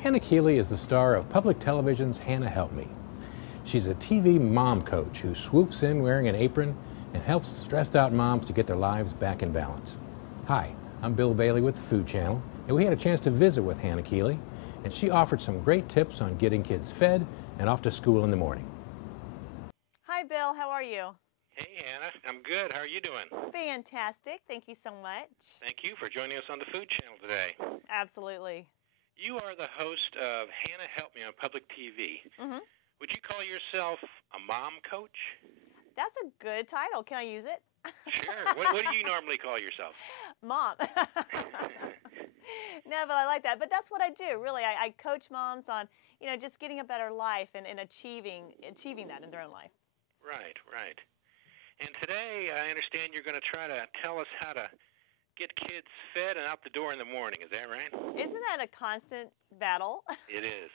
Hannah Keeley is the star of public television's Hannah Help Me. She's a TV mom coach who swoops in wearing an apron and helps stressed out moms to get their lives back in balance. Hi, I'm Bill Bailey with the Food Channel, and we had a chance to visit with Hannah Keeley, and she offered some great tips on getting kids fed and off to school in the morning. Hi, Bill. How are you? Hey, Hannah. I'm good. How are you doing? Fantastic. Thank you so much. Thank you for joining us on the Food Channel today. Absolutely. You are the host of Hannah Help Me on public TV. Mm-hmm. Would you call yourself a mom coach? That's a good title. Can I use it? Sure. What do you normally call yourself? Mom. No, but I like that. But that's what I do, really. I coach moms on, just getting a better life and achieving that in their own life. Right. And today, I understand you're going to try to tell us how to get kids fed and out the door in the morning. Is that right? Isn't that a constant battle? It is.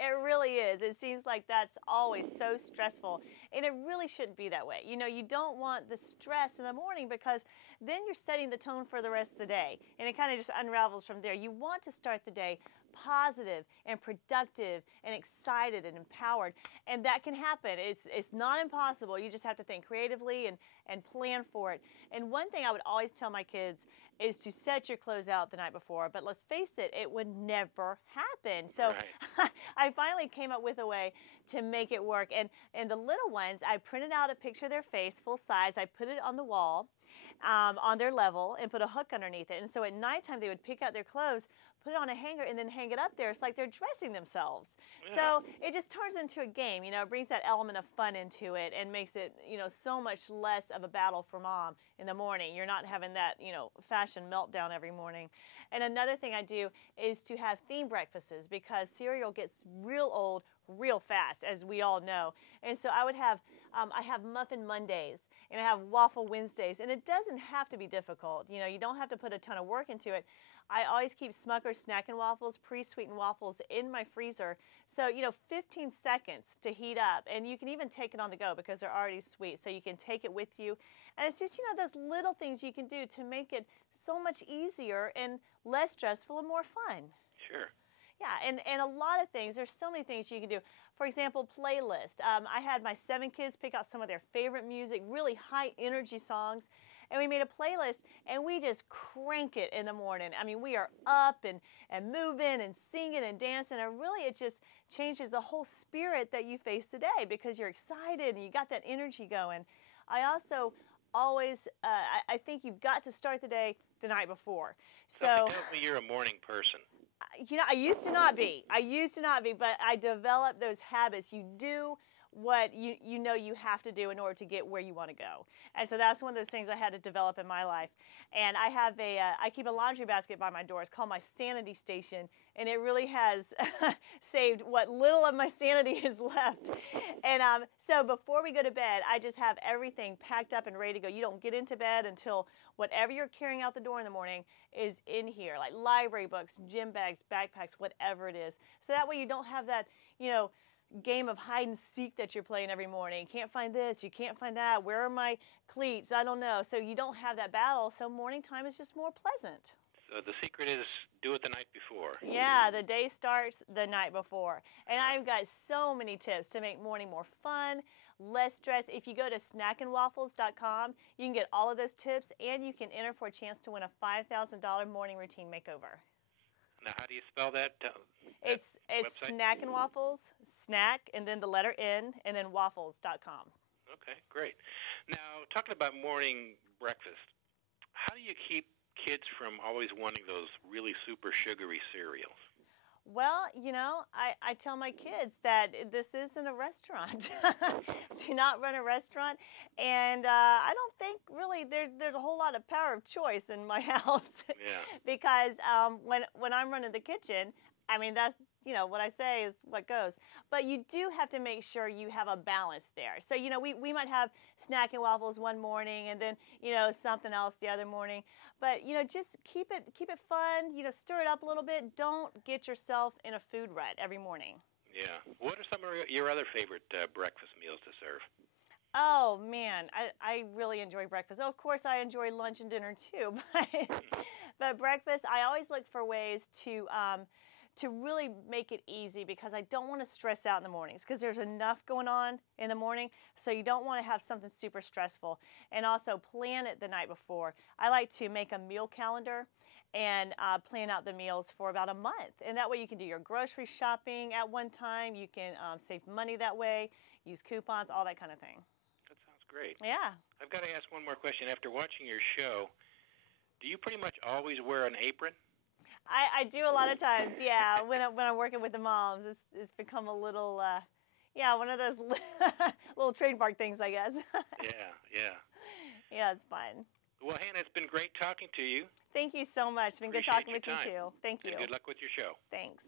It really is. It seems like that's always so stressful, and it really shouldn't be that way. You don't want the stress in the morning because then you're setting the tone for the rest of the day, and it kind of just unravels from there. You want to start the day positive and productive and excited and empowered, and that can happen. It's not impossible. You just have to think creatively and plan for it. And one thing I would always tell my kids is to set your clothes out the night before, but let's face it, it would never happen. So right. I finally came up with a way to make it work. And the little ones, I printed out a picture of their face, full size. I put it on the wall on their level and put a hook underneath it. And so at nighttime, they would pick out their clothes, put it on a hanger, and then hang it up there. It's like they're dressing themselves. Yeah. So it just turns into a game. It brings that element of fun into it and makes it, so much less of a battle for mom in the morning. You're not having that, fashion meltdown every morning. And another thing I do is to have theme breakfasts because cereal gets real old real fast, as we all know. And so I would have, I have Muffin Mondays and I have Waffle Wednesdays, and it doesn't have to be difficult. You don't have to put a ton of work into it. I always keep Smucker's Snackin' Waffles, pre-sweetened waffles in my freezer. So, 15 seconds to heat up, and you can even take it on the go because they're already sweet, so you can take it with you. And it's just, those little things you can do to make it so much easier and less stressful and more fun. Sure. Yeah, and a lot of things. There's so many things you can do. For example, playlist. I had my 7 kids pick out some of their favorite music, really high energy songs, and we made a playlist, and we just crank it in the morning. I mean, we are up and moving and singing and dancing, and really it just changes the whole spirit that you face today because you're excited and you got that energy going. I also always, I think you've got to start the day the night before. So tells me you're a morning person. I used to not be, but I developed those habits. You do what you know you have to do in order to get where you want to go. And so that's one of those things I had to develop in my life. And I have I keep a laundry basket by my door. It's called my sanity station, and it really has saved what little of my sanity is left. And so before we go to bed, I just have everything packed up and ready to go. You don't get into bed until whatever you're carrying out the door in the morning is in here, like library books, gym bags, backpacks, whatever it is. So that way you don't have that, game of hide and seek that you're playing every morning. You can't find this, you can't find that. Where are my cleats? I don't know. So you don't have that battle. So morning time is just more pleasant. So the secret is do it the night before. Yeah, the day starts the night before. And I've got so many tips to make morning more fun, less stress. If you go to snackandwaffles.com, you can get all of those tips, and you can enter for a chance to win a $5,000 morning routine makeover. Now, how do you spell that? It's website? Snack and Waffles, snack, and then the letter N, and then waffles.com. Okay, great. Now, talking about morning breakfast, how do you keep kids from always wanting those really super sugary cereals? Well, I tell my kids that this isn't a restaurant. Do not run a restaurant. And I don't think really there's a whole lot of power of choice in my house. Yeah. Because when I'm running the kitchen, I mean, that's, what I say is what goes. But you do have to make sure you have a balance there. So, we might have snack and waffles one morning and then, something else the other morning. But, just keep it fun, stir it up a little bit. Don't get yourself in a food rut every morning. Yeah. What are some of your other favorite breakfast meals to serve? Oh, man, I really enjoy breakfast. Oh, of course, I enjoy lunch and dinner, too. But breakfast, I always look for ways to to really make it easy, because I don't want to stress out in the mornings, because there's enough going on in the morning, so you don't want to have something super stressful. And also plan it the night before. I like to make a meal calendar and plan out the meals for about a month. And that way you can do your grocery shopping at one time. You can save money that way, use coupons, all that kind of thing. That sounds great. Yeah. I've got to ask one more question. After watching your show, do you pretty much always wear an apron? I do a lot of times, yeah. When I'm working with the moms, it's become a little, one of those little trademark things, I guess. Yeah. Yeah, it's fun. Well, Hannah, it's been great talking to you. Thank you so much. It's been good talking with you, too. Thank you. And good luck with your show. Thanks.